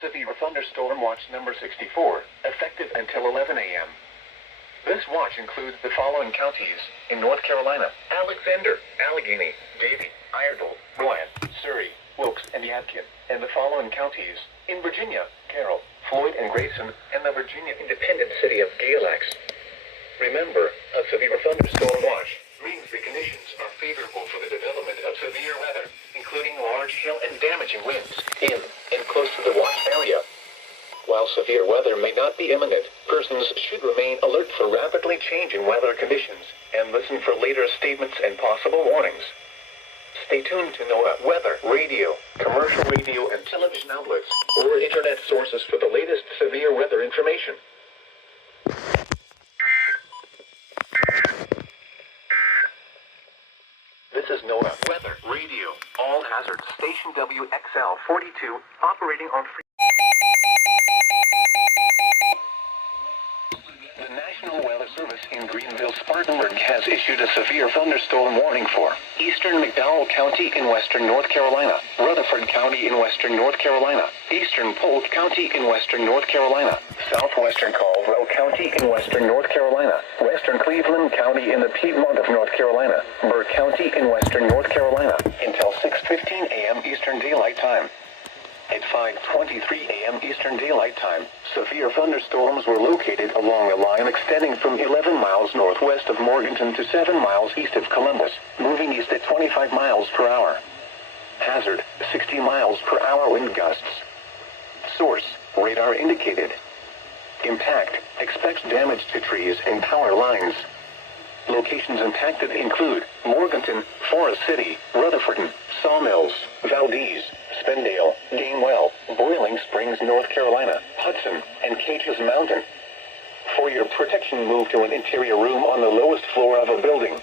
Severe thunderstorm watch number 64, effective until 11 a.m. This watch includes the following counties in North Carolina: Alexander, Allegheny, Davie, Iredell, Rowan, Surrey, Wilkes, and Yadkin, and the following counties in Virginia: Carroll, Floyd, and Grayson, and the Virginia independent city of Galax. Remember, a severe thunderstorm watch means the conditions are favorable for the development of severe weather, including large hail and damaging winds in and close to the watch area. While severe weather may not be imminent, persons should remain alert for rapidly changing weather conditions and listen for later statements and possible warnings. Stay tuned to NOAA weather, radio, commercial radio, and television outlets, or internet sources for the latest severe weather information. This is NOAA weather, radio, all hazard, station WXL 42, operating on free. The National Weather Service in Greenville-Spartanburg has issued a severe thunderstorm warning for eastern McDowell County in western North Carolina, Rutherford County in western North Carolina, eastern Polk County in western North Carolina, southwestern Caldwell County in western North Carolina, western Cleveland County in the Piedmont of North Carolina, Burke County in western North Carolina, until 6:15 a.m. Eastern Daylight Time. At 5:23 a.m. Eastern Daylight Time, severe thunderstorms were located along a line extending from 11 miles northwest of Morganton to 7 miles east of Columbus, moving east at 25 miles per hour. Hazard, 60 miles per hour wind gusts. Source, radar indicated. Impact, expects damage to trees and power lines. Locations impacted include Morganton, Forest City, Rutherford, Sawmills, Valdez, Spindale, Gainwell, Boiling Springs, North Carolina, Hudson, and Cages Mountain. For your protection, move to an interior room on the lowest floor of a building.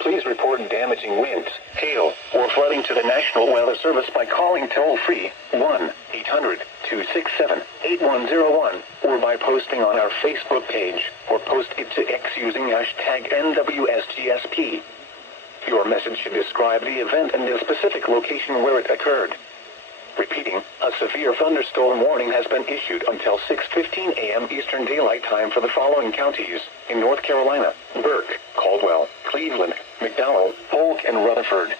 Please report damaging winds, hail, or flooding to the National Weather Service by calling toll-free 1-800-267-8101 or by posting on our Facebook page, or post it to X using hashtag NWSGSP. Your message should describe the event and the specific location where it occurred. Repeating, a severe thunderstorm warning has been issued until 6:15 a.m. Eastern Daylight Time for the following counties in North Carolina: Burke, Caldwell, Cleveland, McDowell, Polk, and Rutherford.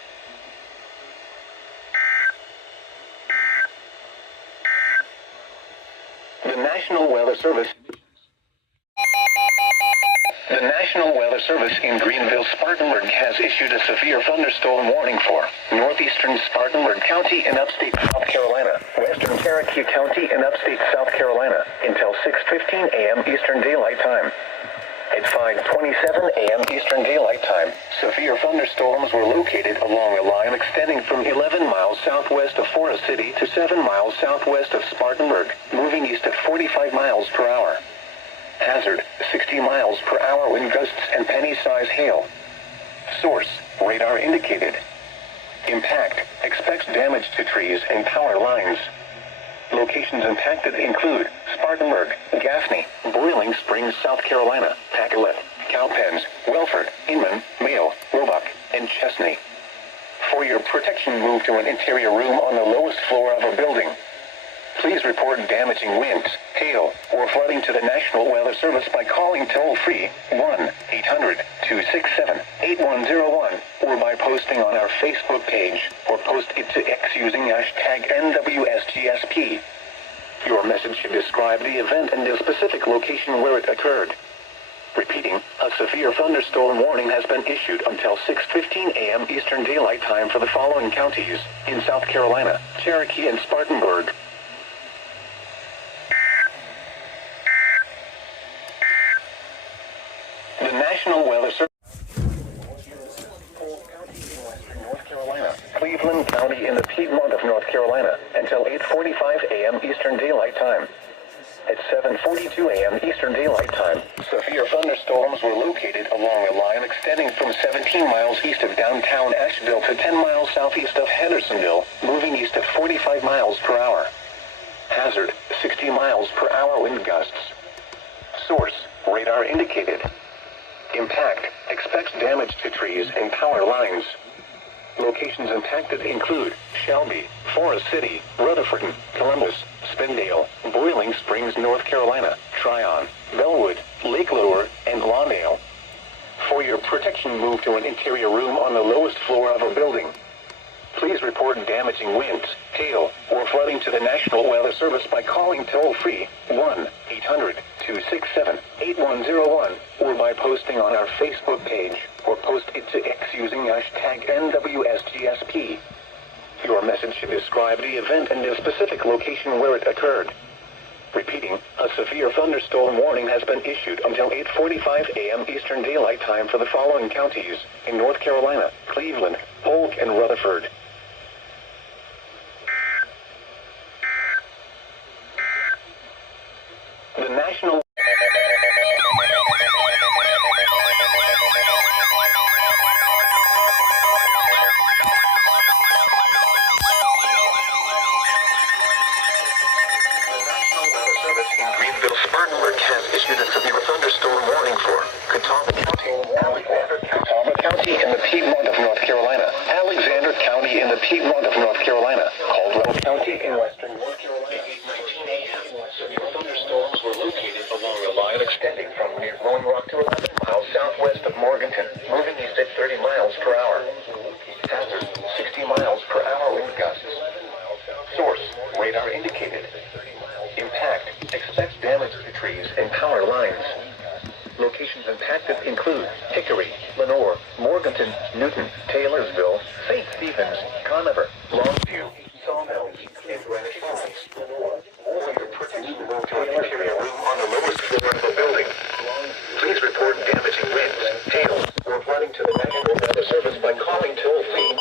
The National Weather Service in Greenville-Spartanburg has issued a severe thunderstorm warning for northeastern Spartanburg County in upstate South Carolina, western Cherokee County in upstate South Carolina, until 6:15 a.m. Eastern Daylight Time. At 5:27 a.m. Eastern Daylight Time, severe thunderstorms were located along a line extending from 11 miles southwest of Forest City to 7 miles southwest of Spartanburg, moving east at 45 miles per hour. Hazard, 60 miles per hour wind gusts and penny-size hail. Source, radar indicated. Impact, expects damage to trees and power lines. Locations impacted include Spartanburg, Gaffney, Boiling Springs, South Carolina, Pacolet, Cowpens, Welford, Inman, Mayo, Roebuck, and Chesney. For your protection, move to an interior room on the lowest floor of a building. Please report damaging winds, hail, or flooding to the National Weather Service by calling toll-free 1-800-267-8101 or by posting on our Facebook page, or post it to X using hashtag NWSGSP. Your message should describe the event and the specific location where it occurred. Repeating, a severe thunderstorm warning has been issued until 6:15 a.m. Eastern Daylight Time for the following counties in South Carolina, Cherokee, and Spartanburg. The National Weather Service. Polk County in western North Carolina, Cleveland County in the Piedmont of North Carolina, until 8:45 a.m. Eastern Daylight Time. At 7:42 a.m. Eastern Daylight Time, severe thunderstorms were located along a line extending from 17 miles east of downtown Asheville to 10 miles southeast of Hendersonville, moving east at 45 miles per hour. Hazard, 60 miles per hour wind gusts. Source, radar indicated. Impact, expects damage to trees and power lines. Locations impacted include Shelby, Forest City, Rutherford, Columbus, Spindale, Boiling Springs, North Carolina, Tryon, Bellwood, Lake Lure, and Lawndale. For your protection, move to an interior room on the lowest floor of a building. Please report damaging winds, hail, or flooding to the National Weather Service by calling toll-free 1-800-267-8101 or by posting on our Facebook page, or post it to X using hashtag NWSGSP. Your message should describe the event and the specific location where it occurred. Repeating, a severe thunderstorm warning has been issued until 8:45 a.m. Eastern Daylight Time for the following counties in North Carolina: Cleveland, Polk, and Rutherford. The National Spartanburg has issued a severe thunderstorm warning for Catawba County, Alexander County in the Piedmont of North Carolina, Alexander County in the Piedmont of North Carolina, Caldwell County in western North Carolina. Severe thunderstorms were located along a line extending from near Rolling Rock to 11 miles southwest of Morganton, moving east at 30 miles per hour. Hazard, 60 miles per hour wind gusts. Source, radar indicated. Impact, expect damage to trees and power lines. Locations impacted include Hickory, Lenoir, Morganton, Newton, Taylorsville, St. Stephen's, Conover, Longview, Sawmills, and Greenwich Falls. For your protection, move to an interior room on the lowest floor of the building. Please report damaging winds, hail, or flooding to the National Weather Service by calling toll-free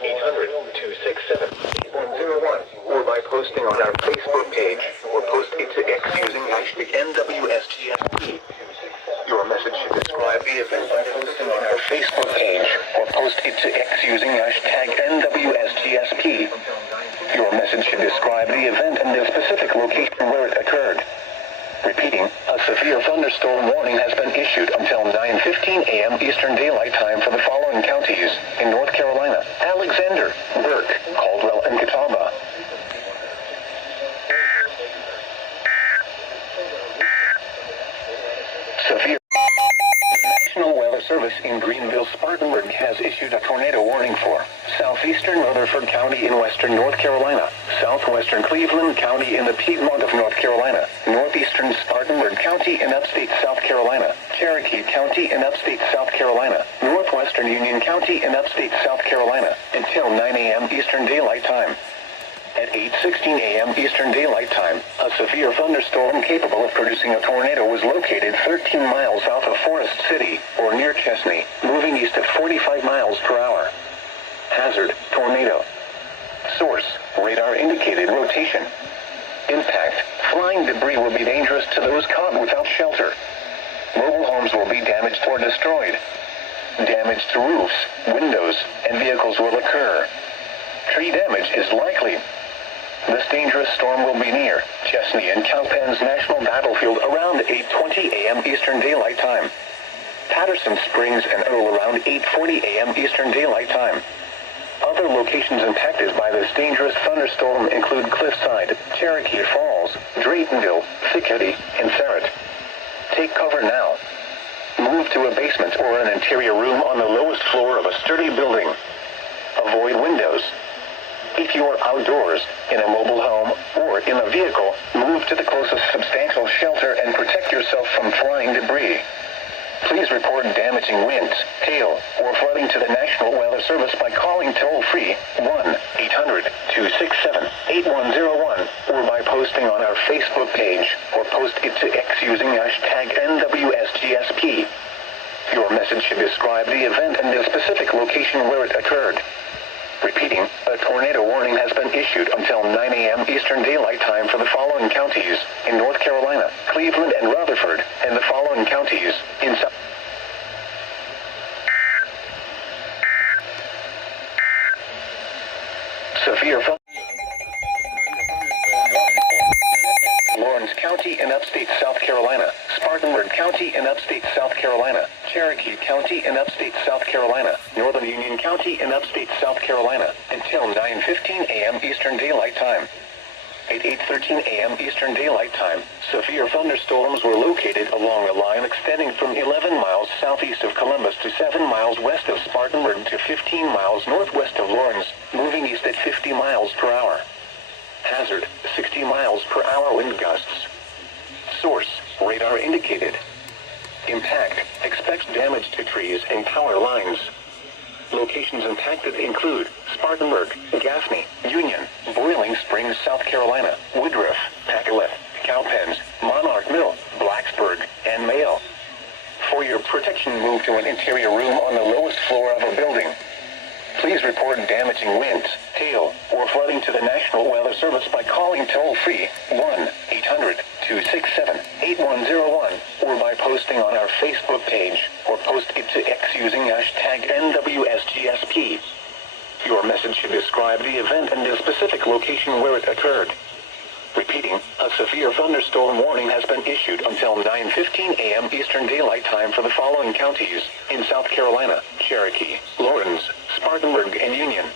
1-800-267-8101 or by posting on our Facebook page, or post it to X using hashtag NWSGSP. Your message should describe the event by posting on our Facebook page, or post it to X using hashtag NWSGSP. Your message should describe the event and the specific location where it occurred. Repeating, a severe thunderstorm warning has been issued until 9:15 a.m. Eastern Daylight Time for the following counties in North Carolina: Alexander, Burke, Caldwell, and Catawba. Severe. The National Weather Service in Greenville, Spartanburg has issued a tornado warning for southeastern Rutherford County in western North Carolina, southwestern Cleveland County in the Piedmont of North Carolina, northeastern Spartanburg County in upstate South Carolina, Cherokee County in upstate South Carolina, northwestern Union County in upstate South Carolina, until 9 a.m. Eastern Daylight Time. At 8:16 a.m. Eastern Daylight Time, a severe thunderstorm capable of producing a tornado was located 13 miles south of Forest City, or near Chesney, moving east at 45 miles per hour. Hazard, tornado. Source, radar indicated rotation. Impact, flying debris will be dangerous to those caught without shelter. Mobile homes will be damaged or destroyed. Damage to roofs, windows, and vehicles will occur. Tree damage is likely. This dangerous storm will be near Chesney and Cowpens National Battlefield around 8:20 a.m. Eastern Daylight Time. Patterson Springs and Earl around 8:40 a.m. Eastern Daylight Time. Other locations impacted by this dangerous thunderstorm include Cliffside, Cherokee Falls, Draytonville, Thickety, and Ferret. Take cover now. Move to a basement or an interior room on the lowest floor of a sturdy building. Avoid windows. If you are outdoors, in a mobile home, or in a vehicle, move to the closest substantial shelter and protect yourself from flying debris. Please report damaging winds, hail, or flooding to the National Weather Service by calling toll-free 1-800-267-8101 or by posting on our Facebook page, or post it to X using hashtag NWSGSP. Your message should describe the event and the specific location where it occurred. Repeating, a tornado warning has been issued until 9 a.m. Eastern Daylight Time for the following counties in North Carolina, Cleveland, and Rutherford, and the following counties in South. Severe Lawrence County in upstate South Carolina, Spartanburg County in upstate South Carolina, Cherokee County in upstate South Carolina, Northern Union County in upstate South Carolina, until 9:15 a.m. Eastern Daylight Time. At 8:13 a.m. Eastern Daylight Time, severe thunderstorms were located along a line extending from 11 miles southeast of Columbus to 7 miles west of Spartanburg to 15 miles northwest of Lawrence, moving east at 50 miles per hour. Hazard, 60 miles per hour wind gusts. Source, radar indicated. Impact, expects damage to trees and power lines. Locations impacted include Spartanburg, Gaffney, Union, Boiling Springs, South Carolina, Woodruff, Pacolet, Cowpens, Monarch Mill, Blacksburg, and Mayo. For your protection, move to an interior room on the lowest floor of a building. Please report damaging winds, hail, or flooding to the National Weather Service by calling toll-free 1-800-267-8101 or by posting on our Facebook page or post it to X using hashtag NWSGSP. Your message should describe the event and the specific location where it occurred. Repeating, a severe thunderstorm warning has been issued until 9:15 a.m. Eastern Daylight Time for the following counties in South Carolina: Cherokee, Lawrence, Spartanburg, and Union.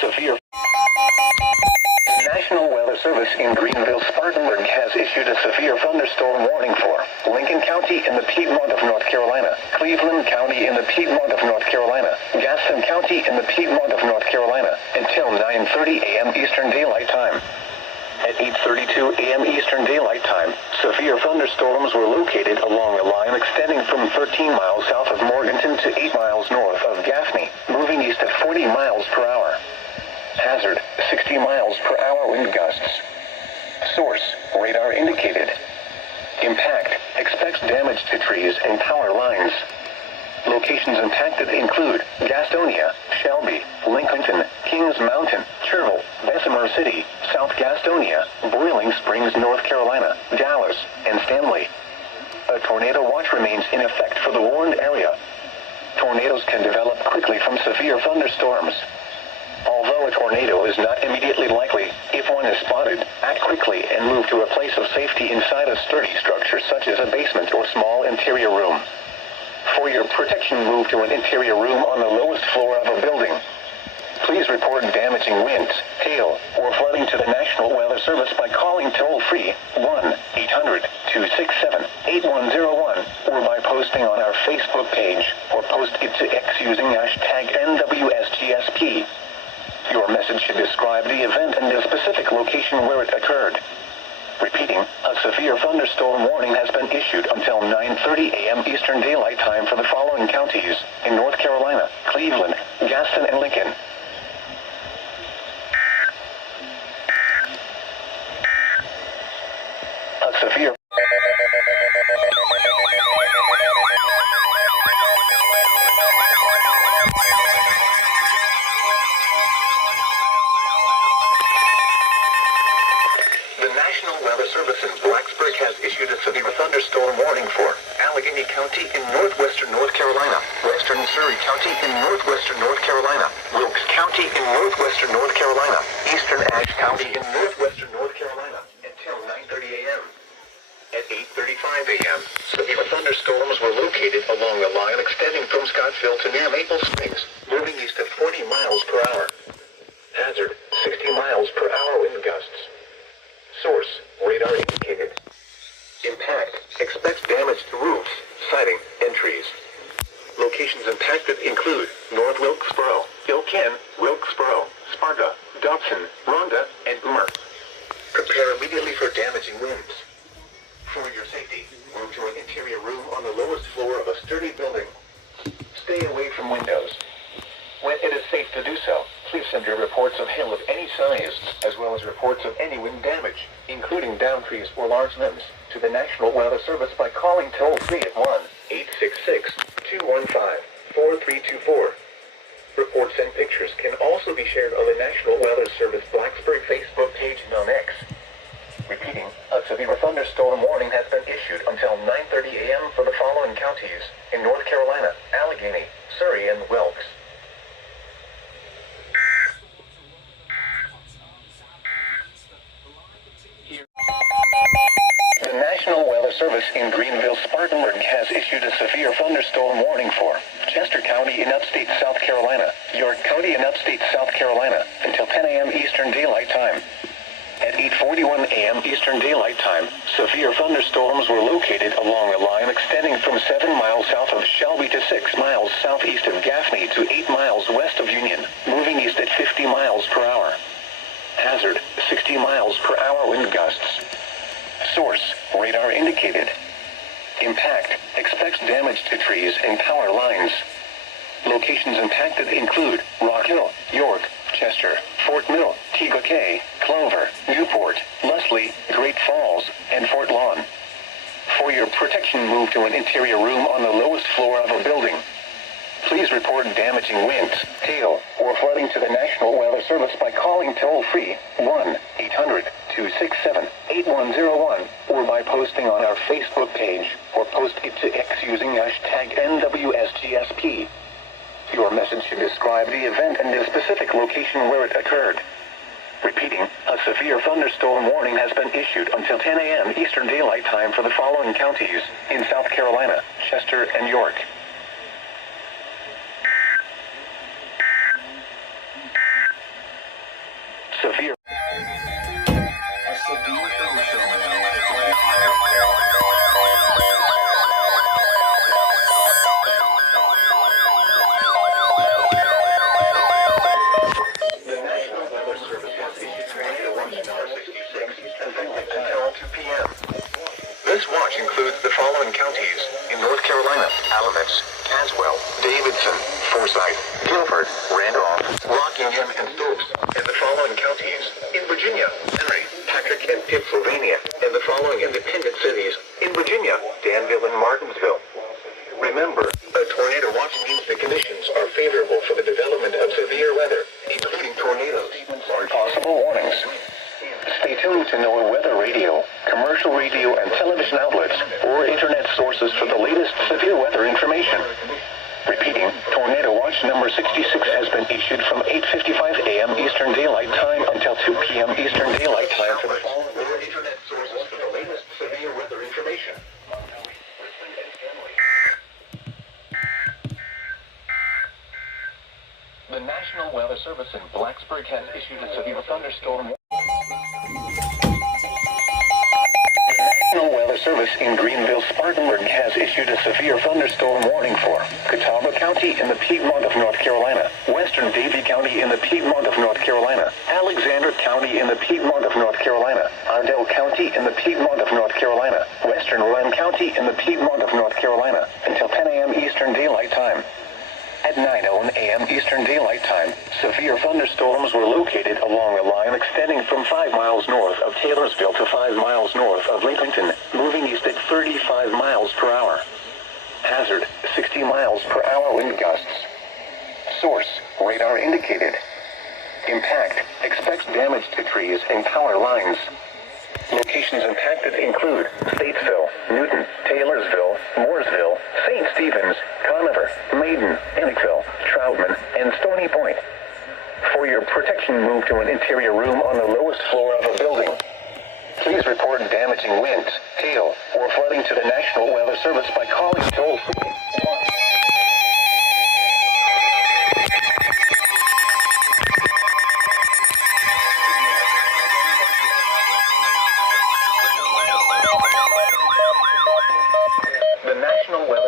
Severe. National Weather Service in Greenville, Spartanburg has issued a severe thunderstorm warning for Lincoln County in the Piedmont of North Carolina, Cleveland County in the Piedmont of North Carolina, Gaston County in the Piedmont of North Carolina, until 9:30 a.m. Eastern Daylight Time. At 8:32 a.m. Eastern Daylight Time, severe thunderstorms were located along a line extending from 13 miles south of Morganton to 8 miles north of Gaffney, moving east at 40 miles per hour. Hazard, 60 miles per hour wind gusts. Source, radar indicated. Impact, expects damage to trees and power lines. Locations impacted include Gastonia, Shelby, Lincolnton, Kings Mountain, Cherville, Bessemer City, South Gastonia, Boiling Springs, North Carolina, Dallas, and Stanley. A tornado watch remains in effect for the warned area. Tornadoes can develop quickly from severe thunderstorms. Although a tornado is not immediately likely, if one is spotted, act quickly and move to a place of safety inside a sturdy structure such as a basement or small interior room. For your protection, move to an interior room on the lowest floor of a building. Please report damaging winds, hail, or flooding to the National Weather Service by calling toll-free 1-800-267-8101 or by posting on our Facebook page or post it to X using hashtag NWSGSP. Your message should describe the event and the specific location where it occurred. Repeating, a severe thunderstorm warning has been issued until 9:30 a.m. Eastern Daylight Time for the following counties in North Carolina: Cleveland, Gaston, and Lincoln. A severe Service in Blacksburg has issued a severe thunderstorm warning for Allegheny County in northwestern North Carolina, western Surry County in northwestern North Carolina, Wilkes County in northwestern North Carolina, eastern Ashe County in northwestern North Carolina, until 9:30 a.m. At 8:35 a.m., severe thunderstorms were located along a line extending from Scottsville to near Maple Springs, moving east at 40 miles per hour. Hazard, 60 miles per hour wind gusts. Source, radar indicated. Impact, expects damage to roofs, siding, and trees. Locations impacted include North Wilkesboro, Ilken, Wilkesboro, Sparta, Dobson, Rhonda, and Boomer. Prepare immediately for damaging winds. For your safety, move to an interior room on the lowest floor of a sturdy building. Stay away from windows. When it is safe to do so, please send your reports of hail of any size, as well as reports of any wind damage, including downed trees or large limbs, to the National Weather Service by calling toll-free at 1-866-215-4324. Reports and pictures can also be shared on the National Weather Service Blacksburg Facebook page and on X. Repeating, a severe thunderstorm warning has been issued until 9:30 a.m. for the following counties in North Carolina: Allegheny, Surry, and Wilkes. The National Weather Service in Greenville, Spartanburg has issued a severe thunderstorm warning for Chester County in upstate South Carolina, York County in upstate South Carolina, until 10 a.m. Eastern Daylight Time. At 8:41 a.m. Eastern Daylight Time, severe thunderstorms were located along a line extending from 7 miles south of Shelby to 6 miles southeast of Gaffney to 8 miles west of Union, moving east at 50 miles per hour. Hazard, 60 miles per hour wind gusts. Source, radar indicated. Impact, expects damage to trees and power lines. Locations impacted include Rock Hill, York, Chester, Fort Mill, Teague, Clover, Newport, Leslie, Great Falls, and Fort Lawn. For your protection, move to an interior room on the lowest floor of a building. Please report damaging winds, hail, or flooding to the National Weather Service by calling toll-free 1-800-267-8101 or by posting on our Facebook page or post it to X using hashtag NWSGSP. Your message should describe the event and the specific location where it occurred. Repeating, a severe thunderstorm warning has been issued until 10 a.m. Eastern Daylight Time for the following counties in South Carolina, Chester, and York. Severe. This watch includes the following counties in North Carolina: Alamance, Caswell, Davidson, Forsyth, Guilford, Randolph, Rockingham, and Stokes, and the following counties in Virginia: Henry, Patrick, and Pittsylvania, and the following independent cities in Virginia: Danville and Martinsville. Remember, a tornado watch means the conditions are favorable for the development of severe weather, including tornadoes. Possible warnings. Stay tuned to NOAA weather radio, commercial radio and television outlets, or internet sources for the latest severe weather information. Repeating, Tornado Watch number 66 has been issued from 8:55 a.m. Eastern Daylight Time until 2 p.m. Eastern Daylight Time for the following internet sources for the latest severe weather information. The National Weather Service in Blacksburg has issued a severe thunderstorm. National Weather Service in Greenville, Spartanburg has issued a severe thunderstorm warning for Catawba County in the Piedmont of North Carolina, Western Davie County in the Piedmont of North Carolina, Alexander County in the Piedmont of North Carolina, Ardell County in the Piedmont of North Carolina, Western Rowan County in the Piedmont of North Carolina, until 10 a.m. Eastern Daylight Time. At 9:00 a.m. Eastern Daylight Time, severe thunderstorms were located along a line extending from 5 miles north of Taylorsville to 5 miles north of Lincolnton, moving east at 35 miles per hour. Hazard, 60 miles per hour wind gusts. Source, radar indicated. Impact, expects damage to trees and power lines. Locations impacted include Statesville, Newton, Taylorsville, Mooresville, St. Stephen's, Conover, Maiden, Enochville, Troutman, and Stony Point. For your protection, move to an interior room on the lowest floor of a building. Please report damaging winds, hail, or flooding to the National Weather Service by calling toll-free 1.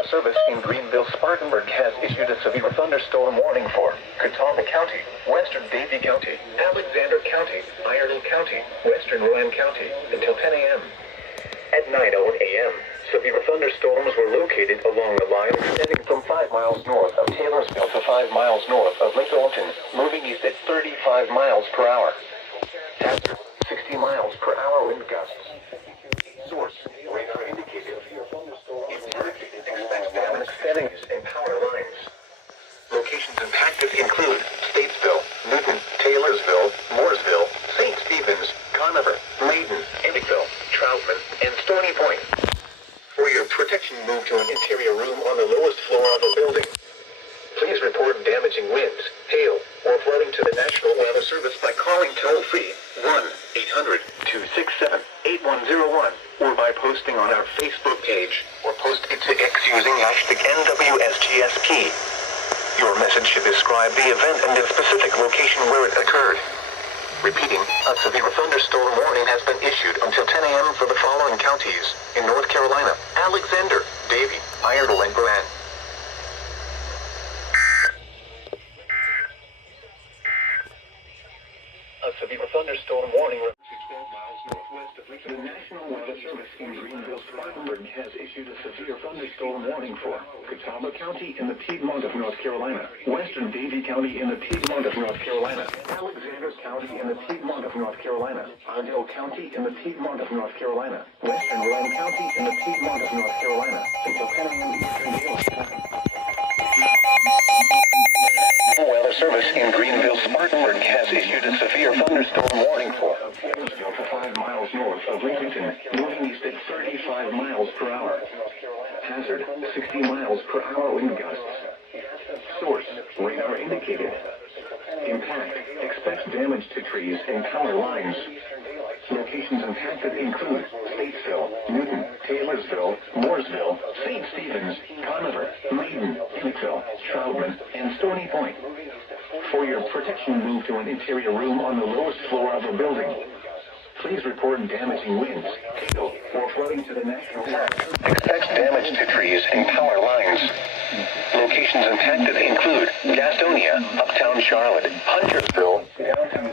Service in Greenville, Spartanburg has issued a severe thunderstorm warning for Catawba County, Western Davie County, Alexander County, Iredell County, Western Rowan County, until 10 a.m. At 9:00 a.m., severe thunderstorms were located along a line extending from 5 miles north of Taylorsville to 5 miles north of Lincolnton, moving east at 35 miles per hour. Hazard, 60 miles per hour wind gusts. Source, radar indicated. Expects damage settings and power lines. Locations impacted include Statesville, Newton, Taylorsville, Mooresville, St. Stephen's, Conover, Maiden, Enochville, Troutman, and Stony Point. For your protection, move to an interior room on the lowest floor of a building. Please report damaging winds, hail, or flooding to the National Weather Service by calling toll-free 1-800-267-8101 or by posting on our Facebook page. using hashtag NWSGSP. Your message should describe the event and the specific location where it occurred. Repeating, a severe thunderstorm warning has been issued until 10 a.m. for the following counties in North Carolina: Alexander, Davie, Iredell, and Brand. A severe thunderstorm warning 12 miles northwest of Richmond. The National Weather Service in Greenville, Spartanburg has issued a severe thunderstorm warning for Catawba County in the Piedmont of North Carolina, western Davie County in the Piedmont of North Carolina, Alexander County in the Piedmont of North Carolina, Iredell County in the Piedmont of North Carolina, western Rowan County in the Piedmont of North Carolina, until 10 a.m. Eastern Daylight Time. Weather Service in Greenville, Spartanburg has issued a severe thunderstorm warning for Taylorsville to 5 miles north of Lincoln, moving east at 35 miles per hour. Hazard, 60 miles per hour wind gusts. Source, radar indicated. Impact, expect damage to trees and power lines. Locations impacted include Statesville, Newton, Taylorsville, Mooresville, St. Stephen's, Conover, Maiden, Emmetsville, Troutman, and Stony Point. For your protection, move to an interior room on the lowest floor of a building. Please report damaging winds, hail, or flooding to the National Park. Expect damage to trees and power lines. Locations impacted include Gastonia, Uptown Charlotte, Huntersville, downtown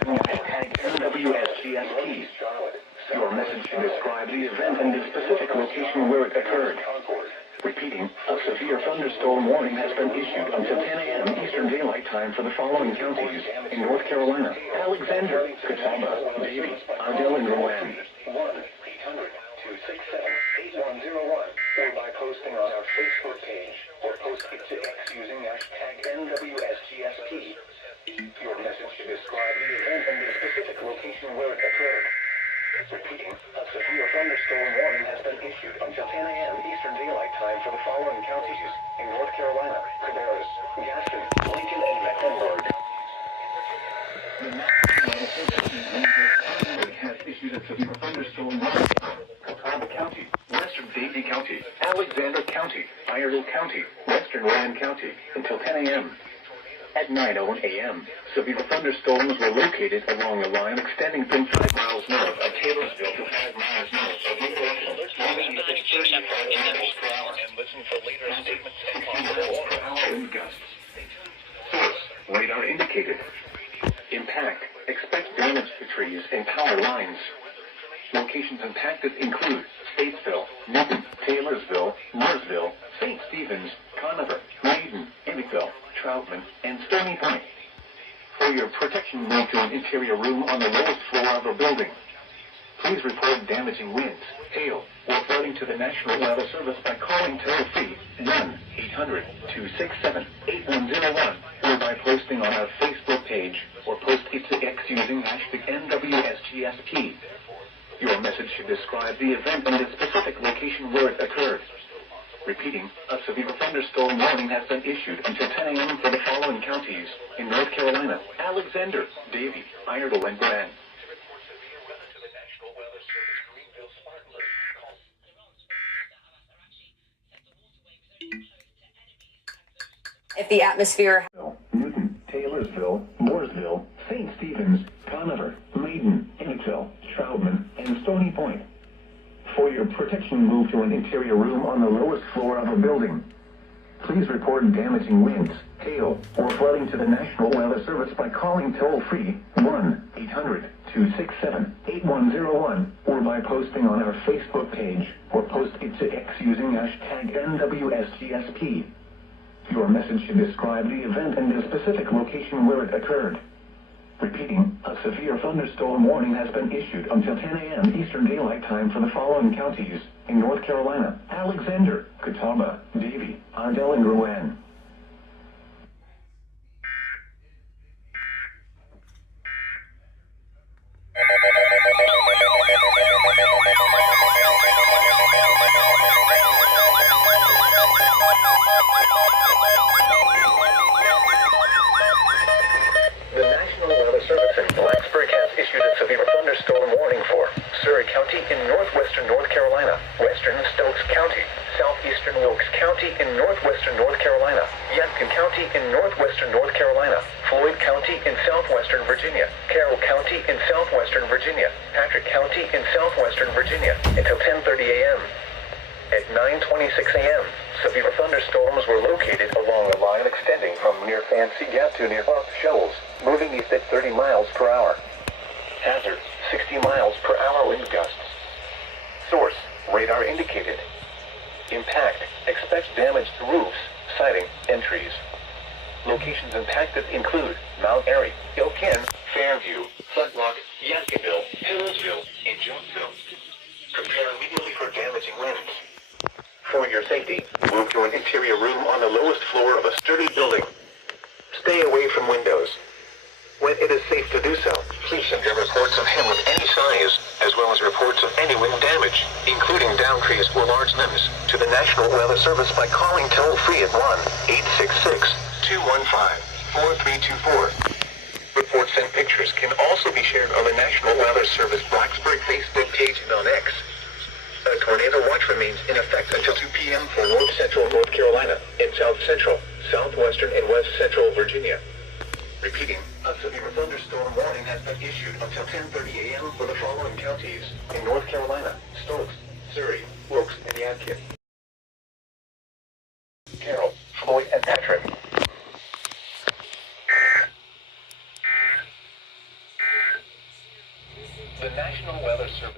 NWSGSP. Your message should describe the event and the specific location where it occurred. Repeating, a severe thunderstorm warning has been issued until 10 a.m. Eastern Daylight Time for the following counties in North Carolina: Alexander, Catawba, Davie, Iredell, and Rowan. 1-800-267-8101, or by posting on our Facebook page, or post it to X using hashtag NWSGSP. Your message should describe the event and the specific location where it occurred. Repeating, a severe thunderstorm warning has been issued until 10 a.m. Eastern Daylight Time for the following counties in North Carolina: Cabarrus, Gaston, Lincoln, and Mecklenburg. The National Weather Service has issued a severe thunderstorm warning for Catawba County, western Davie County, Alexander County, Iredell County, western Rowan County until 10 a.m. At 9:01 a.m., severe thunderstorms were located along a line extending from 5 miles north of Taylorsville to 5 miles north of Lincoln, moving east at 35 miles per hour, and listen for later statements and possible wind gusts. Source, radar indicated. Impact, expect damage to trees and power lines. Locations impacted include Statesville, Newton, Taylorsville, Mooresville, St. Stephen's, Conover, Maiden, Emmetsville, Troutman, and Stony Point. For your protection, move to an interior room on the lowest floor of a building. Please report damaging winds, hail, or flooding to the National Weather Service by calling toll-free 1-800-267-8101, or by posting on our Facebook page, or post it to X using hashtag NWSGSP. Your message should describe the event and the specific location where it occurred. Repeating, a severe thunderstorm warning has been issued until 10 a.m. for the following counties in North Carolina: Alexander, Davie, Iredell, and Brand. If the atmosphere... Newton, Taylorsville, Mooresville, St. Stephen's, Conover, Maiden, Emmetsville, Troutman, and Stony Point. For your protection, move to an interior room on the lowest floor of a building. Please report damaging winds, hail, or flooding to the National Weather Service by calling toll-free 1-800-267-8101, or by posting on our Facebook page, or post it to X using hashtag NWSGSP. Your message should describe the event and the specific location where it occurred. Repeating, a severe thunderstorm warning has been issued until 10 a.m. Eastern Daylight Time for the following counties in North Carolina: Alexander, Catawba, Davie, Iredell, and Rowan. County in northwestern North Carolina, western Stokes County, southeastern Wilkes County in southwestern Virginia, Carroll County in southwestern Virginia, Patrick County in southwestern Virginia, until 10:30 a.m. At 9:26 a.m., severe thunderstorms were located along a line extending from near Fancy Gap to near Buck Shoals, moving east at 30 miles per hour. Hazard, 60 miles per hour wind gusts. Source, radar indicated. Impact, expect damage to roofs, siding, and trees. Locations impacted include Mount Airy, Ilkin, Fairview, Floodlock, Yadkinville, Hillsville, and Jonesville. Prepare immediately for damaging winds. For your safety, move to an interior room on the lowest floor of a sturdy building. Stay away from windows. When it is safe to do so, please send your reports of hail of any size, as well as reports of any wind damage, including downed trees or large limbs, to the National Weather Service by calling toll-free at 1-866-215-4324. Reports and pictures can also be shared on the National Weather Service Blacksburg Facebook page and on X. A tornado watch remains in effect until 2 p.m. for North Central North Carolina and South Central, Southwestern, and West Central Virginia. Repeating, a severe thunderstorm warning has been issued until 10:30 a.m. for the following counties in North Carolina: Stokes, Surrey, Wilkes, and Yadkin.